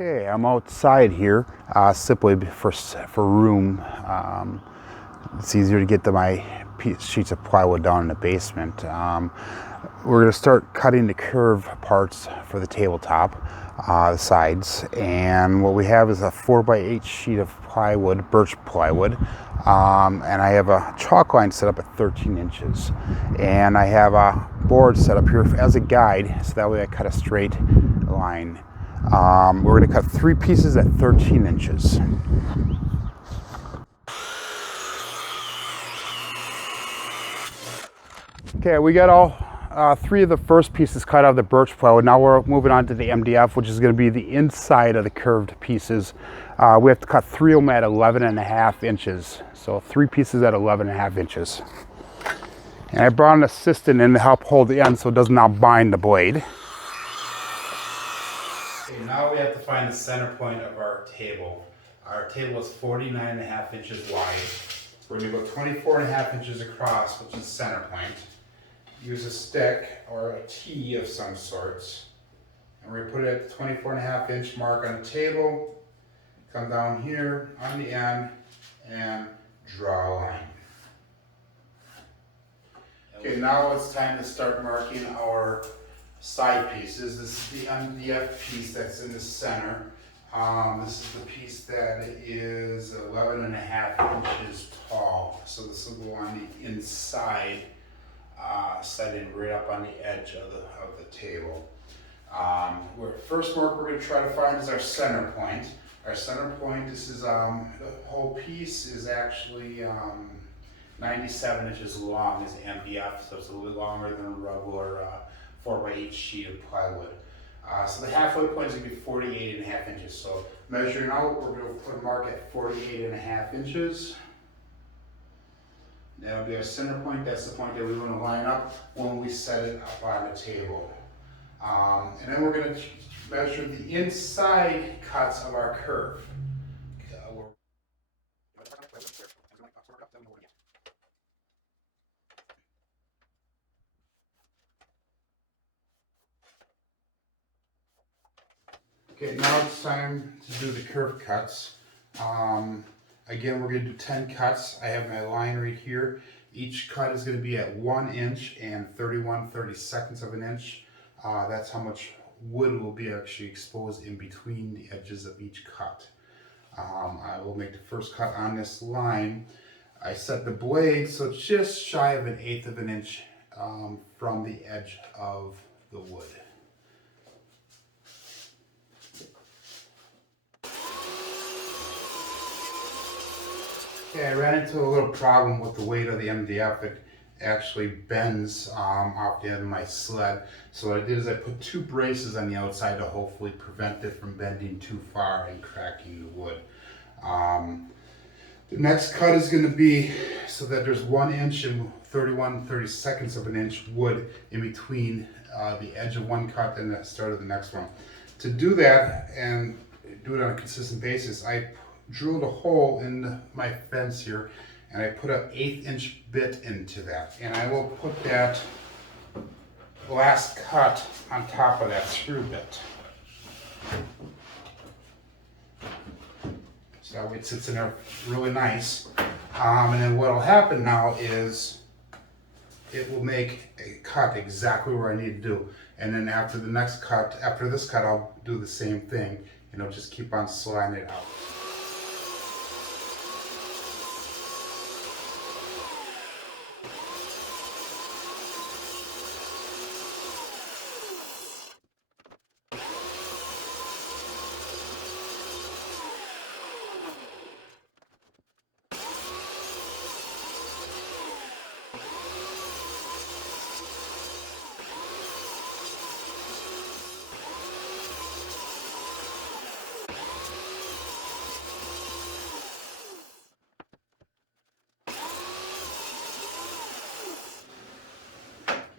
Okay, I'm outside here simply for room. It's easier to get to my sheets of plywood down in the basement. We're going to start cutting the curved parts for the tabletop, the sides, and what we have is a 4x8 sheet of plywood, birch plywood, and I have a chalk line set up at 13 inches, and I have a board set up here as a guide, so that way I cut a straight line. We're going to cut 3 pieces at 13 inches. Okay, we got all 3 of the first pieces cut out of the birch plywood. Now we're moving on to the MDF, which is going to be the inside of the curved pieces. We have to cut 3 of them at 11.5 inches. So 3 pieces at 11.5 inches. And I brought an assistant in to help hold the end so it does not bind the blade. Okay, now we have to find the center point of our table. Our table is 49.5 inches wide. We're going to go 24.5 inches across, which is the center point. Use a stick or a T of some sorts. And we're going to put it at the 24.5 inch mark on the table. Come down here on the end and draw a line. Okay, now it's time to start marking our side pieces. This is the MDF piece that's in the center. This is the piece that is 11.5 inches tall. So this will go on the inside, setting right up on the edge of the table. First mark we're going to try to find is our center point. Our center point, this is the whole piece is actually 97 inches long as MDF, so it's a little bit longer than a regular 4x8 sheet of plywood. So the halfway point is going to be 48.5 inches. So measuring out, we're going to put a mark at 48.5 inches. That'll be our center point. That's the point that we want to line up when we set it up on the table. And then we're going to measure the inside cuts of our curve. Okay, now it's time to do the curve cuts. Again, we're going to do 10 cuts. I have my line right here. Each cut is going to be at 1 inch and 31/32 of an inch. That's how much wood will be actually exposed in between the edges of each cut. I will make the first cut on this line. I set the blade so it's just shy of 1/8 of an inch from the edge of the wood. Okay, I ran into a little problem with the weight of the MDF. It actually bends off the end of my sled. So what I did is I put 2 braces on the outside to hopefully prevent it from bending too far and cracking the wood. The next cut is going to be so that there's 1 inch and 31/32 of an inch wood in between the edge of one cut and the start of the next one. To do that and do it on a consistent basis, I drilled a hole in my fence here and I put an 1/8 inch bit into that, and I will put that last cut on top of that screw bit. So that way it sits in there really nice. And then what will happen now is it will make a cut exactly where I need to do. And then after the next cut, after this cut, I'll do the same thing. You know, just keep on sliding it out.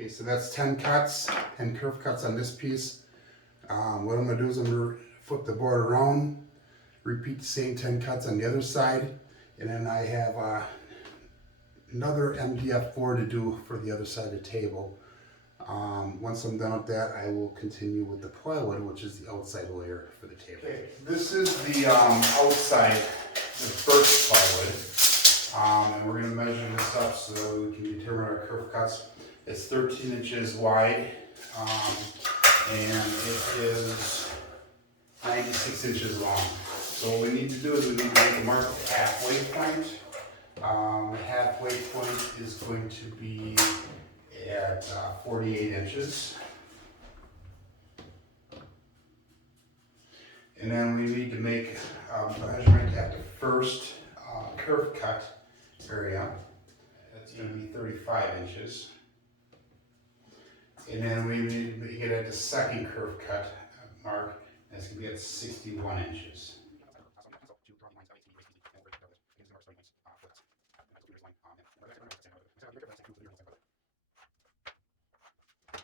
Okay, so that's 10 cuts, 10 curve cuts on this piece. What I'm going to do is I'm going to flip the board around, repeat the same 10 cuts on the other side, and then I have another MDF board to do for the other side of the table. Once I'm done with that, I will continue with the plywood, which is the outside layer for the table. Okay, this is the outside, the birch plywood. And we're going to measure this up so we can determine our curve cuts. It's 13 inches wide, and it is 96 inches long. So what we need to do is we need to make a mark at the halfway point. The halfway point is going to be at 48 inches. And then we need to make a measurement at the first curve cut area. That's going to be 35 inches. And then we need to make it at the second curve cut mark. That's going to be at 61 inches.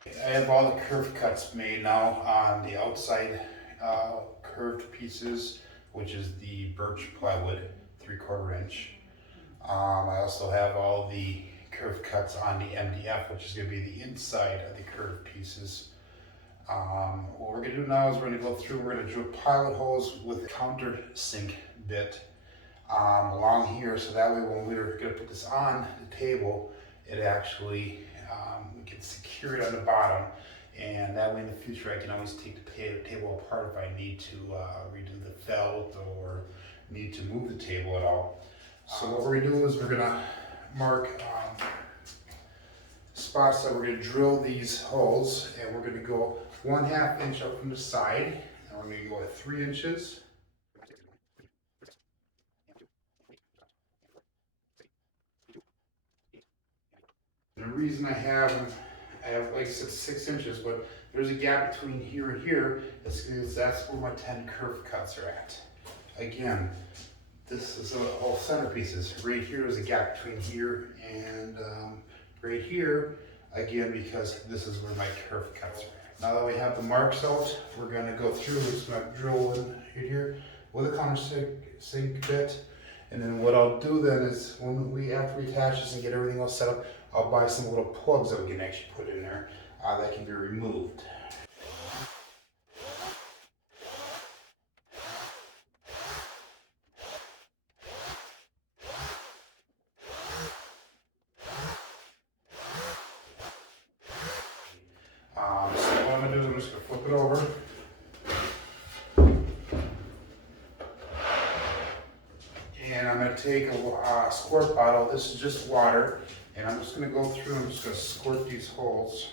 I have all the curve cuts made now on the outside curved pieces, which is the birch plywood, 3/4 inch. I also have all the curve cuts on the MDF, which is going to be the inside of the curved pieces. What we're going to do now is we're going to go through, we're going to drill pilot holes with a countersink bit along here, so that way when we're going to put this on the table, it actually, we can secure it on the bottom, and that way in the future I can always take the table apart if I need to redo the felt or need to move the table at all. So what we're going to do is we're going to mark spots that we're going to drill these holes, and we're going to go 1/2 inch up from the side, and we're going to go at 3 inches. And the reason I have like 6 inches, but there's a gap between here and here. It's because that's where my 10 curve cuts are at. Again, this is all centerpieces. Right here, there's a gap between here and right here. Again, because this is where my curve cuts are at. Now that we have the marks out, we're going to go through. We're just going to drill in here with a countersink bit. And then what I'll do then is after we attach this and get everything all set up, I'll buy some little plugs that we can actually put in there that can be removed. So what I'm going to do is I'm just going to flip it over. And I'm going to take a squirt bottle. This is just water. And I'm just going to go through and I'm just going to squirt these holes.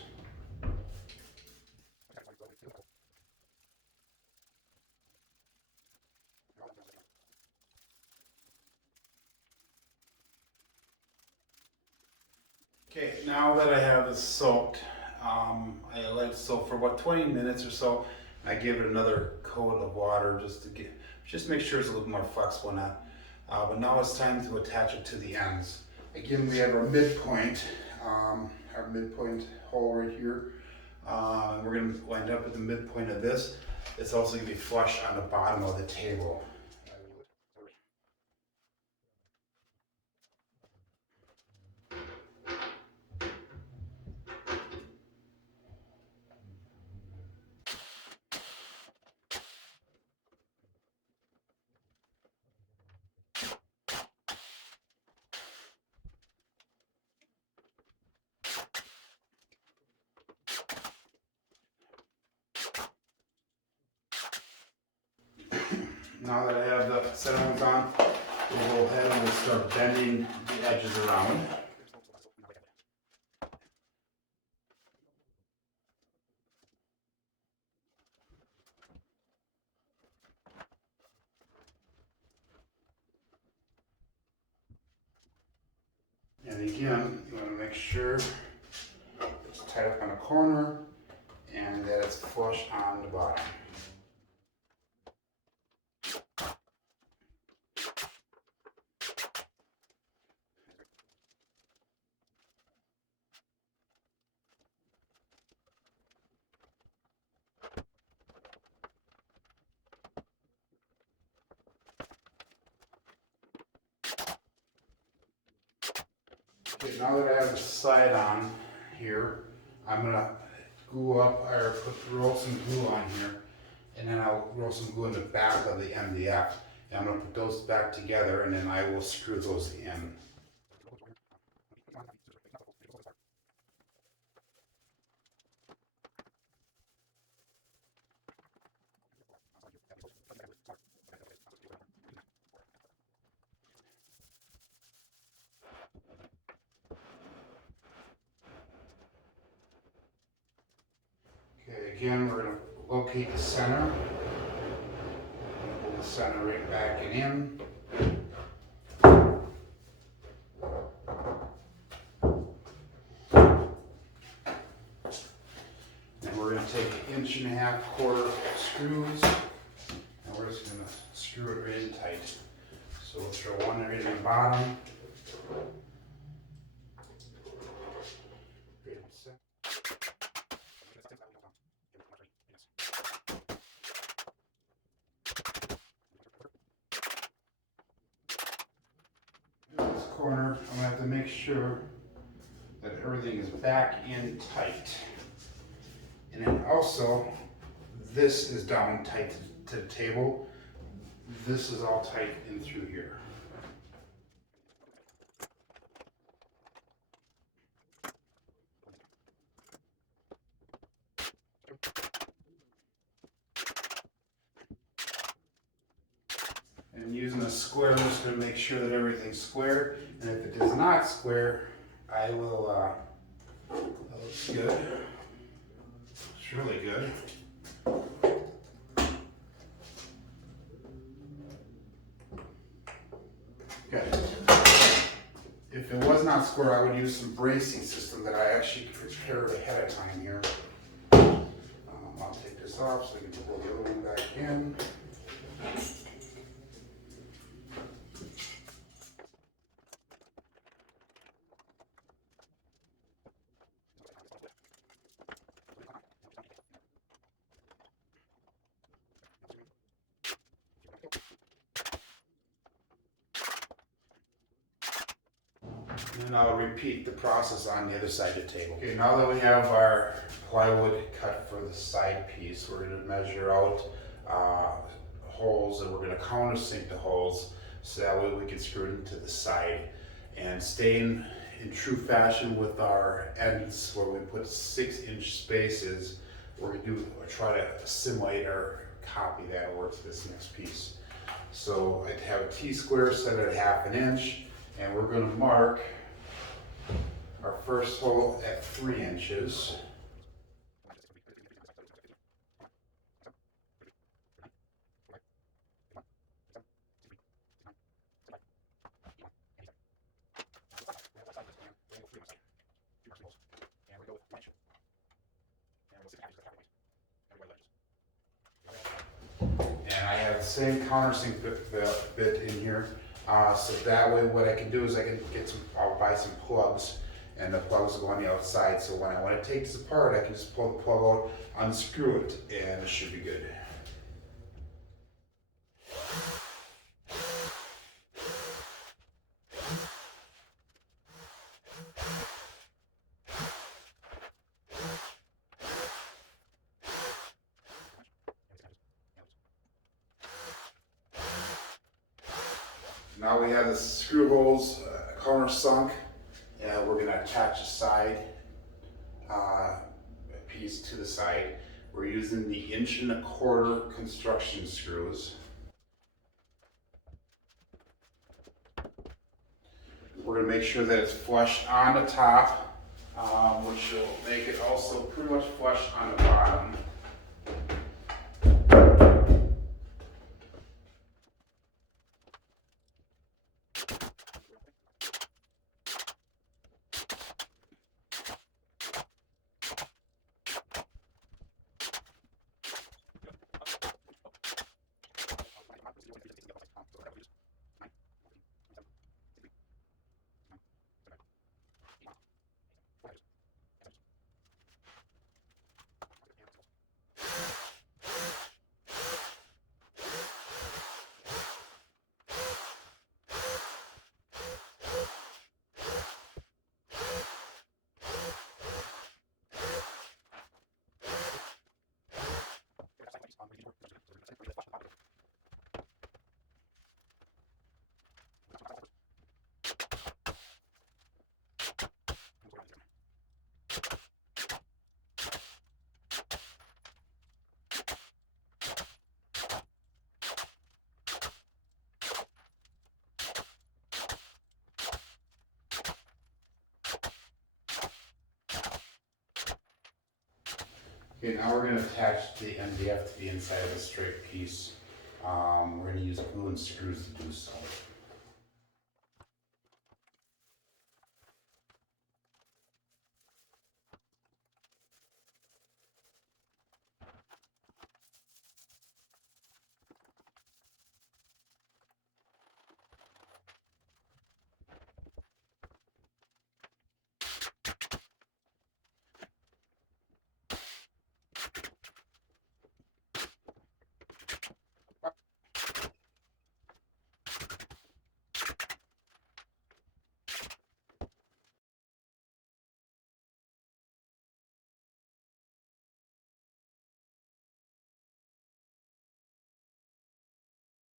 Okay, now that I have this soaked, I let it soak for about 20 minutes or so. I give it another coat of water just make sure it's a little more flexible in that. But now it's time to attach it to the ends. Again, we have our midpoint hole right here. We're going to wind up at the midpoint of this. It's also going to be flush on the bottom of the table. Now that I have the center ones on, we'll go ahead and we'll start bending the edges around. And again, you want to make sure it's tight up on the corner and that it's flush on the bottom. Okay, now that I have the side on here, I'm going to glue up, or roll some glue on here, and then I'll roll some glue in the back of the MDF. And I'm going to put those back together, and then I will screw those in. Okay, again, we're going to locate the center. Pull the center right back in. And we're going to take 1.5 quarter screws, and we're just going to screw it right in tight. So we'll throw one right in the bottom. This corner, I'm going to have to make sure that everything is back in tight. And then also, this is down tight to the table. This is all tight in through here. And using a square, I'm just going to make sure that everything's square. And if it is not square, I will, that looks good. It's really good. Okay. If it was not square, I would use some bracing system that I actually prepared ahead of time here. I'll take this off so I can pull the other one back in. And I'll repeat the process on the other side of the table. Okay, now that we have our plywood cut for the side piece, we're going to measure out holes, and we're going to countersink the holes so that way we can screw it into the side. And staying in true fashion with our ends where we put 6-inch spaces, we're going to try to assimilate or copy that over to this next piece. So I have a T-square set at 1/2 inch, and we're going to mark our first hole at 3 inches. And I have the same countersink bit in here, so that way what I can do is I can get some, I'll buy some plugs, and the plugs will go on the outside, so when I take this apart, I can just pull the plug out, unscrew it, and it should be good. Now we have the screw holes countersunk, and we're going to attach a side piece to the side. We're using the 1.25 construction screws. We're going to make sure that it's flush on the top, which will make it also pretty much flush on the bottom. Okay, now we're gonna attach the MDF to the inside of the straight piece. We're gonna use glue and screws to do so.